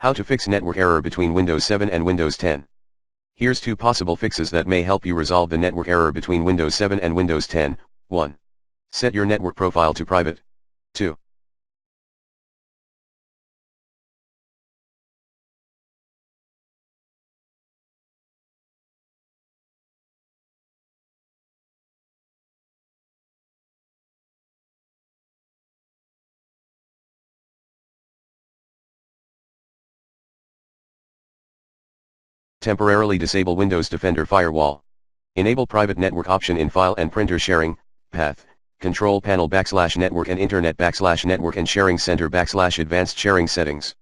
How to fix network error between Windows 7 and Windows 10. Here's 2 possible fixes that may help you resolve the network error between Windows 7 and Windows 10. 1. Set your network profile to private. 2. Temporarily disable Windows Defender Firewall. Enable private network option in file and printer sharing, path, control panel /network and internet /network and sharing center /advanced sharing settings.